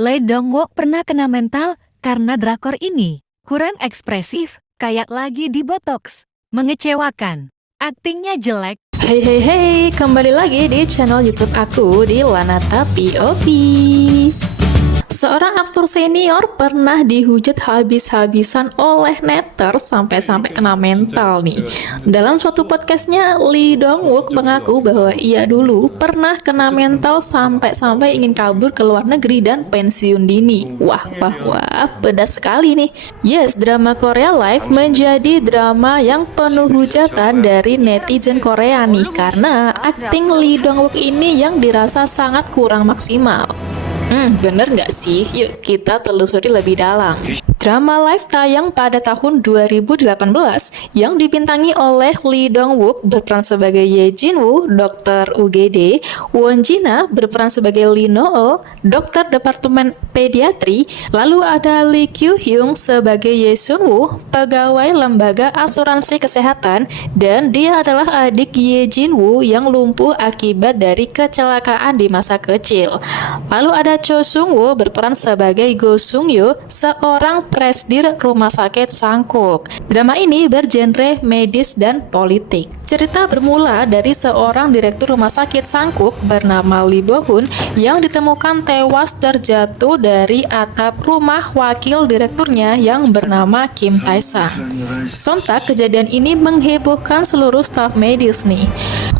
Lee Dong-wook pernah kena mental karena drakor ini. Kurang ekspresif, kayak lagi di botox. Mengecewakan. Aktingnya jelek. Hey, kembali lagi di channel YouTube aku di Lanata POV. Seorang aktor senior pernah dihujat habis-habisan oleh netter sampai-sampai kena mental nih. Dalam suatu podcastnya, Lee Dong-wook mengaku bahwa ia dulu pernah kena mental sampai-sampai ingin kabur ke luar negeri dan pensiun dini. Wah, pedas sekali nih. Yes, drama Korea Live menjadi drama yang penuh hujatan dari netizen Korea nih, karena akting Lee Dong-wook ini yang dirasa sangat kurang maksimal. Bener nggak sih? Yuk kita telusuri lebih dalam. Drama Live tayang pada tahun 2018 yang dibintangi oleh Lee Dong-wook berperan sebagai Ye Jin-woo, dokter UGD, Won Jina berperan sebagai Lee No-eul, dokter departemen pediatri, lalu ada Lee Kyu-hyung sebagai Ye Sun-woo, pegawai lembaga asuransi kesehatan, dan dia adalah adik Ye Jin-woo yang lumpuh akibat dari kecelakaan di masa kecil. Lalu ada Cho Sung-woo berperan sebagai Go Sung-yo, seorang presdir rumah sakit Sangkuk. Drama ini bergenre medis dan politik. Cerita bermula dari seorang direktur rumah sakit Sangkuk bernama Lee Bo-hun yang ditemukan tewas terjatuh dari atap rumah wakil direkturnya yang bernama Kim Tae-sang. Sontak kejadian ini menghebohkan seluruh staf medis nih.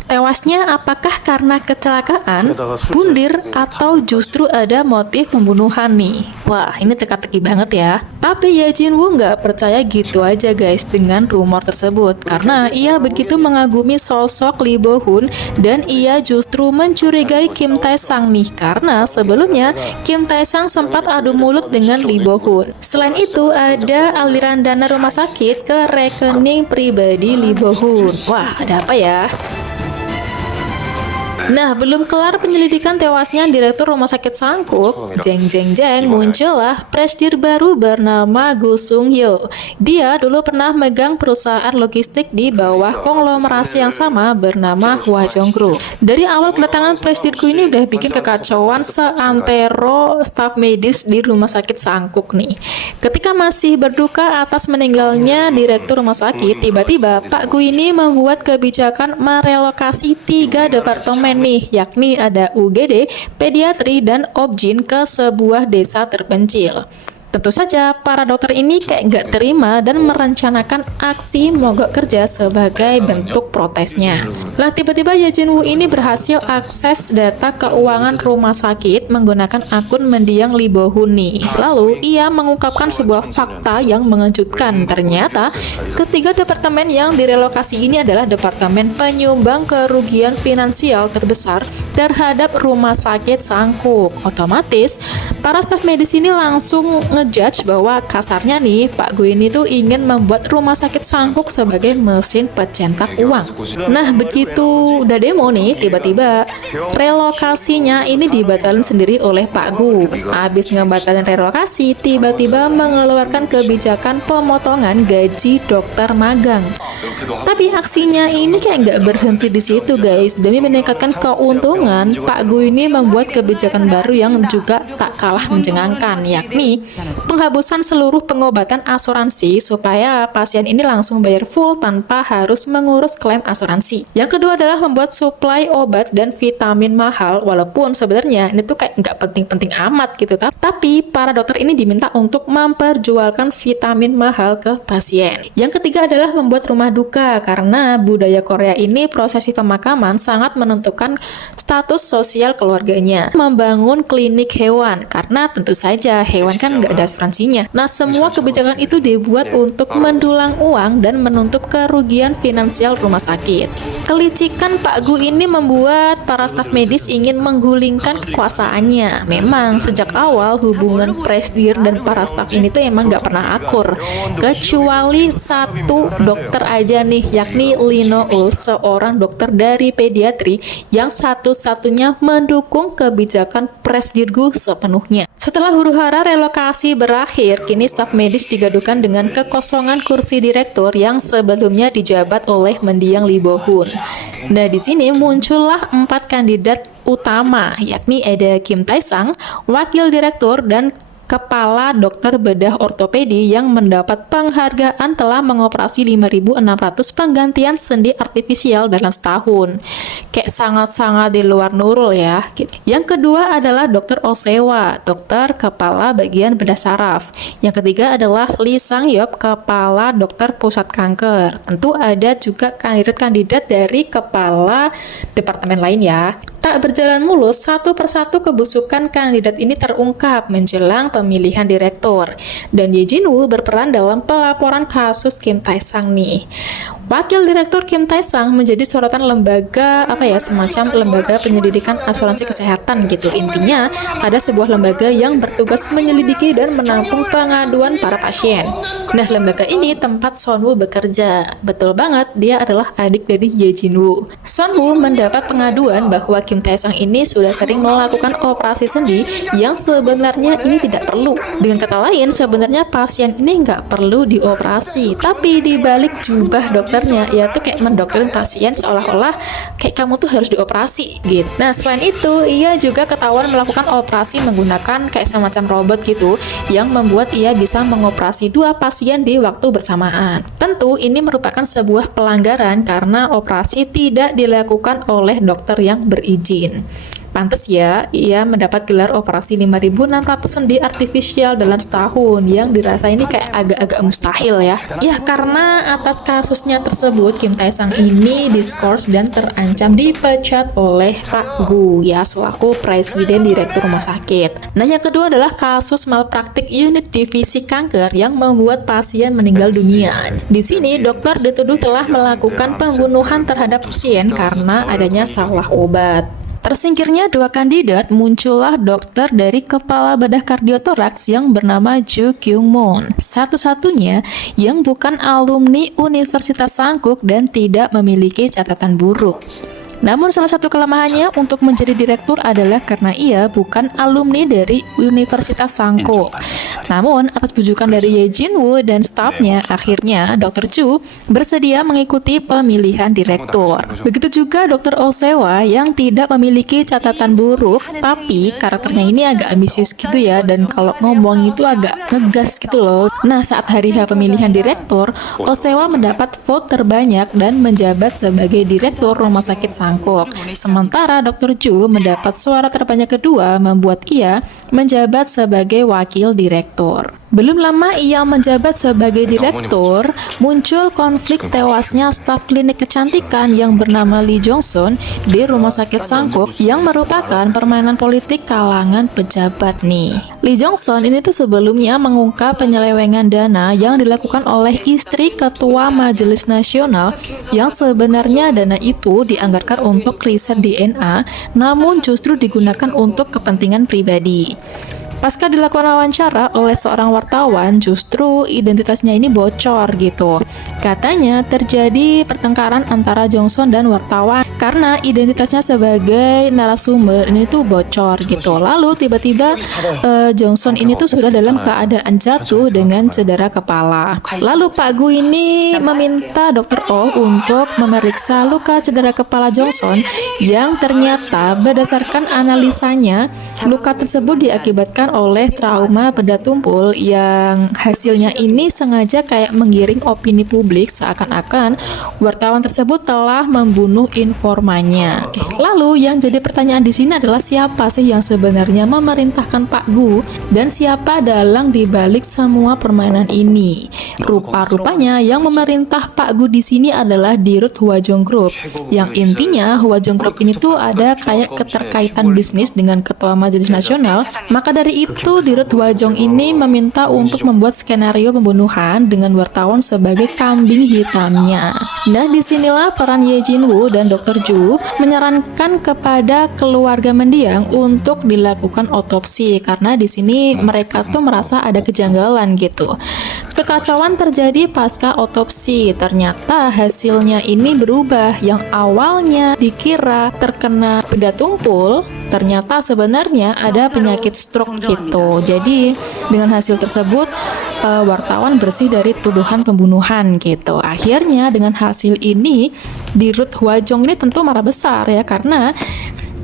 Tewasnya apakah karena kecelakaan, bundir, atau justru ada motif pembunuhan nih? Wah, ini teka-teki banget ya. Tapi Ye Jin-woo nggak percaya gitu aja guys dengan rumor tersebut, karena ia begitu mengagumi sosok Lee Bo-hun dan ia justru mencurigai Kim Tae-sang nih, karena sebelumnya Kim Tae-sang sempat adu mulut dengan Lee Bo-hun. Selain itu ada aliran dana rumah sakit ke rekening pribadi Lee Bo-hun. Wah, ada apa ya? Nah, belum kelar penyelidikan tewasnya Direktur Rumah Sakit Sangkuk, muncullah presdir baru bernama Go Sung-yo. Dia dulu pernah megang perusahaan logistik di bawah konglomerasi yang sama bernama Hwa Jong Group. Dari awal kedatangan presdirku ini udah bikin kekacauan seantero staf medis di Rumah Sakit Sangkuk nih. Ketika masih berduka atas meninggalnya Direktur Rumah Sakit, tiba-tiba Pak Gu ini membuat kebijakan merelokasi 3 departemen nih, yakni ada UGD, pediatri, dan Objin ke sebuah desa terpencil. Tentu saja para dokter ini kayak nggak terima dan merencanakan aksi mogok kerja sebagai bentuk protesnya. Lah tiba-tiba Ye Jin-woo ini berhasil akses data keuangan rumah sakit menggunakan akun mendiang Lee Bo-hun nih. Lalu ia mengungkapkan sebuah fakta yang mengejutkan. Ternyata ketiga departemen yang direlokasi ini adalah departemen penyumbang kerugian finansial terbesar terhadap rumah sakit Sangkuk. Otomatis para staf medis ini langsung ngejudge bahwa kasarnya nih Pak Gu ini tuh ingin membuat rumah sakit Sangkuk sebagai mesin pencetak uang. Nah begitu udah demo nih, tiba-tiba relokasinya ini dibatalkan sendiri oleh Pak Gu. Habis ngebatalin relokasi, tiba-tiba mengeluarkan kebijakan pemotongan gaji dokter magang. Tapi aksinya ini kayak nggak berhenti di situ guys. Demi meningkatkan keuntungan, Pak Gu ini membuat kebijakan baru yang juga tak kalah mencengangkan, yakni penghapusan seluruh pengobatan asuransi supaya pasien ini langsung bayar full tanpa harus mengurus klaim asuransi. Yang kedua adalah membuat suplai obat dan vitamin mahal, walaupun sebenarnya ini tuh kayak nggak penting-penting amat gitu. Tapi para dokter ini diminta untuk memperjualkan vitamin mahal ke pasien. Yang ketiga adalah membuat rumah duka, karena budaya Korea ini prosesi pemakaman sangat menentukan status sosial keluarganya. Membangun klinik hewan, karena tentu saja hewan kan nggak ada asuransinya. Nah, semua kebijakan itu dibuat untuk mendulang uang dan menutup kerugian finansial rumah sakit. Kelicikan Pak Gu ini membuat para staf medis ingin menggulingkan kekuasaannya. Memang sejak awal hubungan presdir dan para staf ini tuh emang nggak pernah akur, kecuali satu dokter aja nih, yakni Lee No-eul, seorang dokter dari pediatri yang satu-satunya mendukung kebijakan Presdirgu sepenuhnya. Setelah huru-hara relokasi berakhir, kini staf medis digadukan dengan kekosongan kursi direktur yang sebelumnya dijabat oleh mendiang Lee Bo-hun. Nah, di sini muncullah 4 kandidat utama, yakni ada Kim Tae-sang, wakil direktur dan kepala dokter bedah ortopedi yang mendapat penghargaan telah mengoperasi 5.600 penggantian sendi artifisial dalam setahun. Kayak sangat-sangat di luar Nurul ya. Yang kedua adalah Dr. Oh Se-wa, dokter kepala bagian bedah saraf. Yang ketiga adalah Lee Sang-yeop, kepala dokter pusat kanker. Tentu ada juga kandidat-kandidat dari kepala departemen lain ya. Tak berjalan mulus, satu persatu kebusukan kandidat ini terungkap menjelang pemilihan direktur. Dan Ye Jin-woo berperan dalam pelaporan kasus Kim Tae-sang nih. Wakil Direktur Kim Tae-sang menjadi sorotan lembaga semacam lembaga penyelidikan asuransi kesehatan gitu. Intinya ada sebuah lembaga yang bertugas menyelidiki dan menampung pengaduan para pasien. Nah, lembaga ini tempat Son-woo bekerja. Betul banget, dia adalah adik dari Ye Jin-woo. Son-woo mendapat pengaduan bahwa Kim Tae-sang ini sudah sering melakukan operasi sendi yang sebenarnya ini tidak perlu. Dengan kata lain, sebenarnya pasien ini nggak perlu dioperasi, tapi dibalik jubah dokternya, yaitu kayak mendoktrin pasien seolah-olah kayak kamu tuh harus dioperasi gitu. Nah, selain itu, ia juga ketahuan melakukan operasi menggunakan kayak semacam robot gitu, yang membuat ia bisa mengoperasi 2 pasien di waktu bersamaan. Tentu ini merupakan sebuah pelanggaran karena operasi tidak dilakukan oleh dokter yang berizin. Pantes ya, ia mendapat gelar operasi 5.600 sendi artifisial dalam setahun, yang dirasa ini kayak agak-agak mustahil ya. Ya, karena atas kasusnya tersebut, Kim Tae-sang ini diskors dan terancam dipecat oleh Pak Gu ya, selaku presiden direktur rumah sakit. Nah, yang kedua adalah kasus malpraktik unit divisi kanker yang membuat pasien meninggal dunia. Di sini, dokter dituduh telah melakukan pembunuhan terhadap pasien karena adanya salah obat. Tersingkirnya 2 kandidat, muncullah dokter dari kepala bedah kardiotoraks yang bernama Ju Kyung-moon. Satu-satunya yang bukan alumni Universitas Sankuk dan tidak memiliki catatan buruk. Namun salah satu kelemahannya untuk menjadi direktur adalah karena ia bukan alumni dari Universitas Sankuk. Namun atas bujukan dari Ye Jin-woo dan stafnya, akhirnya Dr. Ju bersedia mengikuti pemilihan direktur. Begitu juga Dr. Oh Se-wa yang tidak memiliki catatan buruk, tapi karakternya ini agak ambisius gitu ya, dan kalau ngomong itu agak ngegas gitu loh. Nah, saat hari H pemilihan direktur, Oh Se-wa mendapat vote terbanyak dan menjabat sebagai direktur rumah sakit Sankuk. Sementara Dr. Ju mendapat suara terbanyak kedua, membuat ia menjabat sebagai wakil direktur. Belum lama ia menjabat sebagai direktur, muncul konflik tewasnya staf klinik kecantikan yang bernama Lee Jong-sun di Rumah Sakit Sankuk yang merupakan permainan politik kalangan pejabat nih. Lee Jong-sun ini tuh sebelumnya mengungkap penyelewengan dana yang dilakukan oleh istri Ketua Majelis Nasional yang sebenarnya dana itu dianggarkan untuk riset DNA, namun justru digunakan untuk kepentingan pribadi. Pasca dilakukan wawancara oleh seorang wartawan, justru identitasnya ini bocor gitu. Katanya terjadi pertengkaran antara Jong-sun dan wartawan karena identitasnya sebagai narasumber ini tuh bocor gitu. Lalu tiba-tiba Jong-sun ini tuh sudah dalam keadaan jatuh dengan cedera kepala. Lalu Pak Gu ini meminta Dr. Oh untuk memeriksa luka cedera kepala Jong-sun yang ternyata berdasarkan analisanya luka tersebut diakibatkan oleh trauma bedah tumpul yang hasilnya ini sengaja kayak menggiring opini publik seakan-akan wartawan tersebut telah membunuh informannya. Lalu yang jadi pertanyaan di sini adalah siapa sih yang sebenarnya memerintahkan Pak Gu dan siapa dalang di balik semua permainan ini? Rupa-rupanya yang memerintah Pak Gu di sini adalah Dirut Hwajong Group, yang intinya Hwajong Group ini tuh ada kayak keterkaitan bisnis dengan Ketua Majelis Nasional. Maka dari itu Dirut Hwajong ini meminta untuk membuat skenario pembunuhan dengan wartawan sebagai kambing hitamnya. Nah, disinilah peran Ye Jin-woo dan Dr. Ju menyarankan kepada keluarga mendiang untuk dilakukan otopsi karena di sini mereka tuh merasa ada kejanggalan gitu. Kekacauan terjadi pasca otopsi. Ternyata hasilnya ini berubah. Yang awalnya dikira terkena benda tumpul, ternyata sebenarnya ada penyakit stroke gitu. Jadi dengan hasil tersebut wartawan bersih dari tuduhan pembunuhan gitu. Akhirnya dengan hasil ini, Dirut Hwajong ini tentu marah besar ya, karena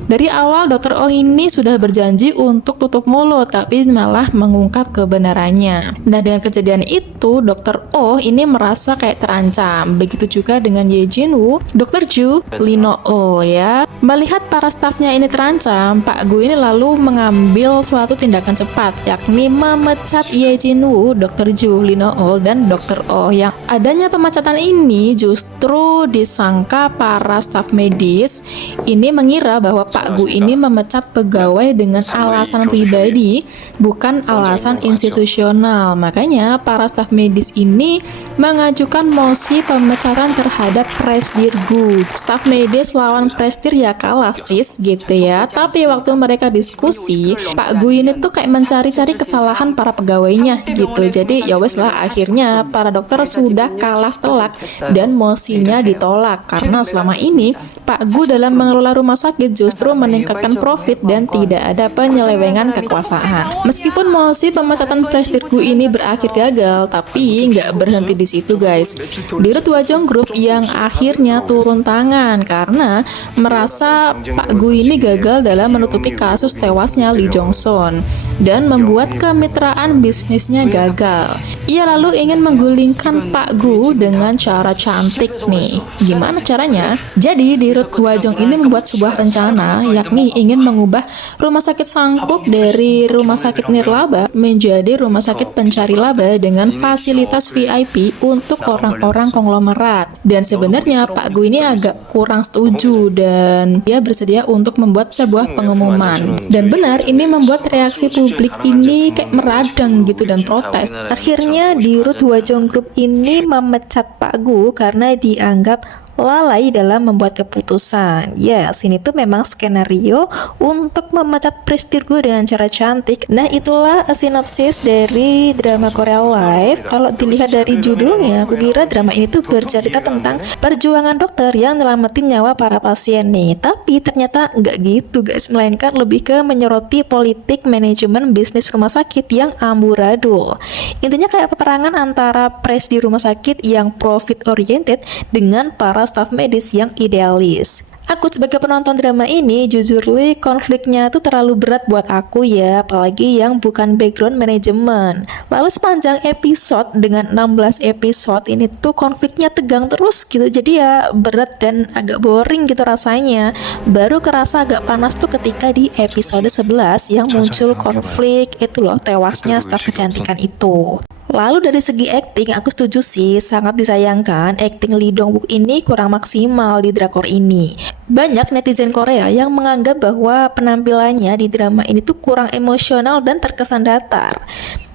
dari awal Dr. Oh ini sudah berjanji untuk tutup mulut, tapi malah mengungkap kebenarannya. Nah, dengan kejadian itu, Dr. Oh ini merasa kayak terancam. Begitu juga dengan Ye Jin-woo, Dr. Ju, Lee No-eul ya. Melihat para stafnya ini terancam, Pak Gu ini lalu mengambil suatu tindakan cepat, yakni memecat Ye Jin-woo, Dr. Ju, Lee No-eul, dan Dr. Oh. Yang adanya pemecatan ini justru disangka para staf medis ini mengira bahwa Pak Gu ini memecat pegawai dengan alasan pribadi, bukan alasan institusional. Makanya para staf medis ini mengajukan mosi pemecatan terhadap Presidir Gu. Staf medis lawan Presidir ya kalah sis gitu ya. Tapi waktu mereka diskusi, Pak Gu ini tuh kayak mencari-cari kesalahan para pegawainya gitu. Jadi ya wes lah, akhirnya para dokter sudah kalah telak dan mosinya ditolak karena selama ini Pak Gu dalam mengelola rumah sakit justru meningkatkan profit dan tidak ada penyelewengan kekuasaan. Meskipun mosi pemecatan Presidir Gu ini berakhir gagal, tapi nggak berhenti di situ guys. Dirut Hwajong Group yang akhirnya turun tangan karena merasa Pak Gu ini gagal dalam menutupi kasus tewasnya Lee Jong Son dan membuat kemitraan bisnisnya gagal. Ia lalu ingin menggulingkan Pak Gu dengan cara cantik nih. Gimana caranya? Jadi Dirut Hwajong ini membuat sebuah rencana, yakni ingin mengubah rumah sakit Sangkuk dari rumah sakit nirlaba menjadi rumah sakit pencari laba dengan fasilitas VIP untuk orang-orang konglomerat. Dan sebenarnya Pak Gu ini agak kurang setuju dan dia bersedia untuk membuat sebuah pengumuman. Dan benar, ini membuat reaksi publik ini kayak meradang gitu dan protes. Akhirnya Dirut Hwajong Group ini memecat Pak Gu karena dianggap lalai dalam membuat keputusan. Ya, sini tuh memang skenario untuk memecat Presidir Gu dengan cara cantik. Nah, itulah sinopsis dari drama Korea Live. Kalau dilihat dari judulnya, aku kira drama ini tuh bercerita tentang perjuangan dokter yang nyelamatin nyawa para pasien nih. Tapi ternyata nggak gitu guys, melainkan lebih ke menyoroti politik manajemen bisnis rumah sakit yang amburadul. Intinya kayak peperangan antara presidi rumah sakit yang profit oriented dengan para staf medis yang idealis. Aku sebagai penonton drama ini, jujur li, konfliknya tuh terlalu berat buat aku ya, apalagi yang bukan background manajemen. Lalu sepanjang episode dengan 16 episode ini tuh konfliknya tegang terus gitu, jadi ya berat dan agak boring gitu rasanya. Baru kerasa agak panas tuh ketika di episode 11 yang muncul konflik itu loh, tewasnya staf kecantikan itu. Lalu dari segi acting, aku setuju sih, sangat disayangkan acting Lee Dong Wook ini kurang maksimal di drakor ini. Banyak netizen Korea yang menganggap bahwa penampilannya di drama ini tuh kurang emosional dan terkesan datar.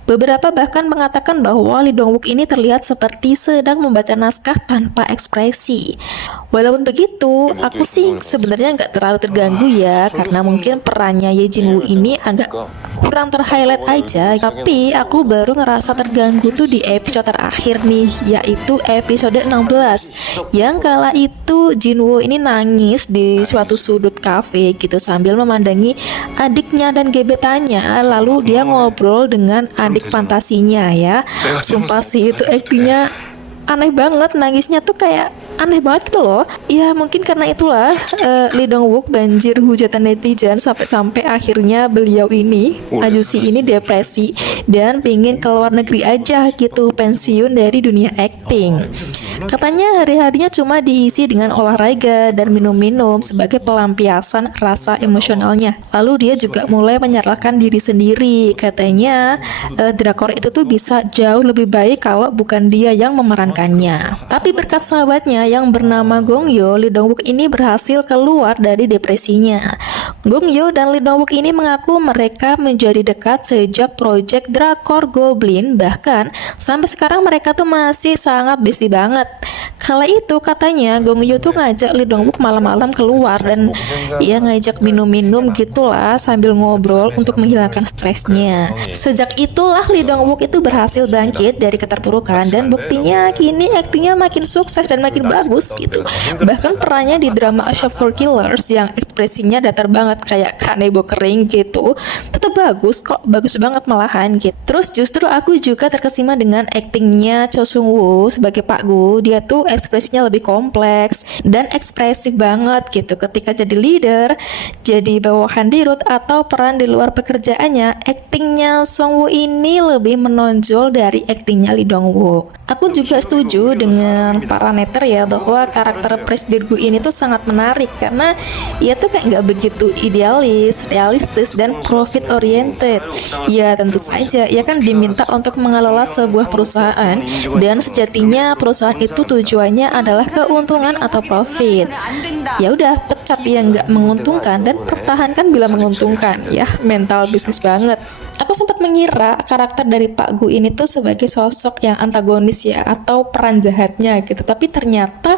Beberapa bahkan mengatakan bahwa Lee Dong Wook ini terlihat seperti sedang membaca naskah tanpa ekspresi. Walaupun begitu, aku sih sebenarnya nggak terlalu terganggu ya, karena mungkin perannya Ye Jin-woo ini agak kurang ter-highlight aja. Tapi aku baru ngerasa terganggu tuh di episode terakhir nih, yaitu episode 16. Yang kala itu Jin-woo ini nangis di suatu sudut kafe gitu sambil memandangi adiknya dan gebetannya. Lalu dia ngobrol dengan adik fantasinya ya. Sumpah sih itu aktingnya aneh banget, nangisnya tuh kayak aneh banget gitu loh. Ya mungkin karena itulah Lee Dong Wook banjir hujatan netizen sampai-sampai akhirnya beliau ini, Ajusi ini depresi dan pingin ke luar negeri aja gitu, pensiun dari dunia acting. Katanya hari-harinya cuma diisi dengan olahraga dan minum-minum sebagai pelampiasan rasa emosionalnya. Lalu dia juga mulai menyerahkan diri sendiri. Katanya drakor itu tuh bisa jauh lebih baik kalau bukan dia yang memerankannya. Tapi berkat sahabatnya yang bernama Gong Yoo, Lee Dong Wook ini berhasil keluar dari depresinya. Gong Yoo dan Lee Dong Wook ini mengaku mereka menjadi dekat sejak proyek drakor Goblin, bahkan sampai sekarang mereka tuh masih sangat bestie banget. kala itu katanya Gong Yoo tuh ngajak Lee Dong Wook malam-malam keluar dan ia ngajak minum-minum gitulah sambil ngobrol untuk menghilangkan stresnya. Sejak itulah Lee Dong Wook itu berhasil bangkit dari keterpurukan dan buktinya kini aktingnya makin sukses dan makin bagus gitu. Bahkan perannya di drama A Shop for Killers yang ekspresinya datar banget kayak kanebo kering gitu tetap bagus kok, bagus banget malahan gitu. Terus justru aku juga terkesima dengan aktingnya Cho Sung Woo sebagai Pak Gu. Dia tuh ekspresinya lebih kompleks dan ekspresif banget gitu ketika jadi leader, jadi bawahan dirut atau peran di luar pekerjaannya. Aktingnya Sung Woo ini lebih menonjol dari aktingnya Lee Dong Wook. Aku juga setuju dengan para netter ya bahwa karakter Presdir Gu ini tuh sangat menarik karena ia tuh kayak nggak begitu idealis, realistis dan profit oriented. Ya tentu saja ia kan diminta untuk mengelola sebuah perusahaan dan sejatinya perusahaan itu tujuannya adalah keuntungan atau profit. Ya udah pecat yang nggak menguntungkan dan pertahankan bila menguntungkan. Ya mental bisnis banget. Aku sempat mengira karakter dari Pak Gu ini tuh sebagai sosok yang antagonis ya atau peran jahatnya gitu, tapi ternyata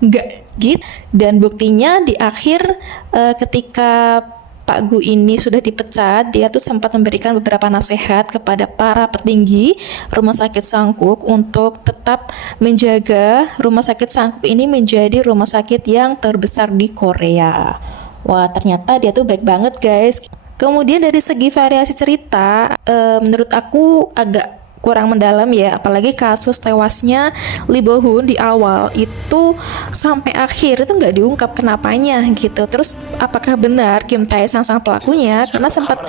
nggak gitu. Dan buktinya di akhir ketika Pak Gu ini sudah dipecat, dia tuh sempat memberikan beberapa nasihat kepada para petinggi Rumah Sakit Sangkuk untuk tetap menjaga Rumah Sakit Sangkuk ini menjadi rumah sakit yang terbesar di Korea. Wah, ternyata dia tuh baik banget, guys. Kemudian dari segi variasi cerita, menurut aku agak kurang mendalam ya, apalagi kasus tewasnya Lee Bo Hun di awal itu sampai akhir itu nggak diungkap kenapanya gitu. Terus apakah benar Kim Tae Sang sang pelakunya? Karena sempat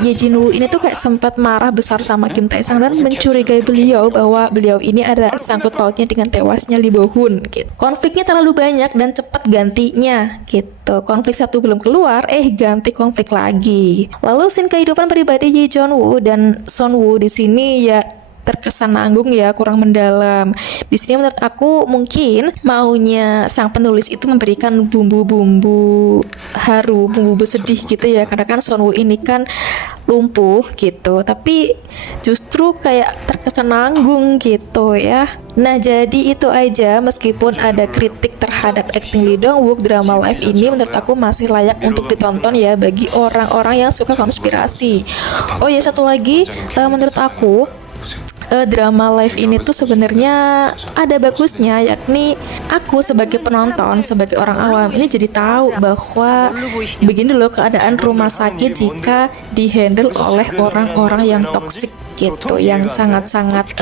Ye Jin Woo ini tuh kayak sempat marah besar sama Kim Tae Sang dan mencurigai beliau bahwa beliau ini ada sangkut pautnya dengan tewasnya Lee Bo Hun gitu. Konfliknya terlalu banyak dan cepat gantinya gitu. Konflik satu belum keluar, ganti konflik lagi. Lalu scene kehidupan pribadi Ye Jong Woo dan Son Woo di sini ya terkesan nanggung ya, kurang mendalam. Di sini menurut aku mungkin maunya sang penulis itu memberikan bumbu-bumbu haru, bumbu sedih gitu ya, karena kan Son Woo ini kan lumpuh gitu, tapi justru kayak terkesan nanggung gitu ya. Nah jadi itu aja, meskipun ada kritik terhadap acting Lee Dong Wook, drama live ini menurut aku masih layak untuk ditonton ya bagi orang-orang yang suka konspirasi. Oh ya satu lagi, menurut aku drama live ini tuh sebenarnya ada bagusnya, yakni aku sebagai penonton, sebagai orang awam ini jadi tahu bahwa begini loh keadaan rumah sakit jika dihandle oleh orang-orang yang toksik gitu, yang sangat-sangat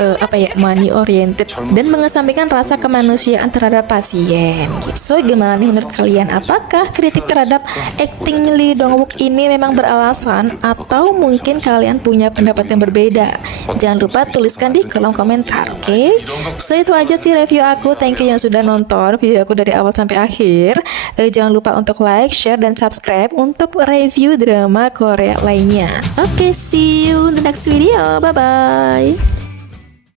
money oriented dan mengesampingkan rasa kemanusiaan terhadap pasien. So gimana nih menurut kalian? Apakah kritik terhadap acting Lee Dong Wook ini memang beralasan atau mungkin kalian punya pendapat yang berbeda? Jangan lupa tuliskan di kolom komentar, oke? So itu aja sih review aku. Thank you yang sudah nonton video aku dari awal sampai akhir. Jangan lupa untuk like, share, dan subscribe untuk review drama Korea lainnya. Oke, see you in the next video. Bye-bye.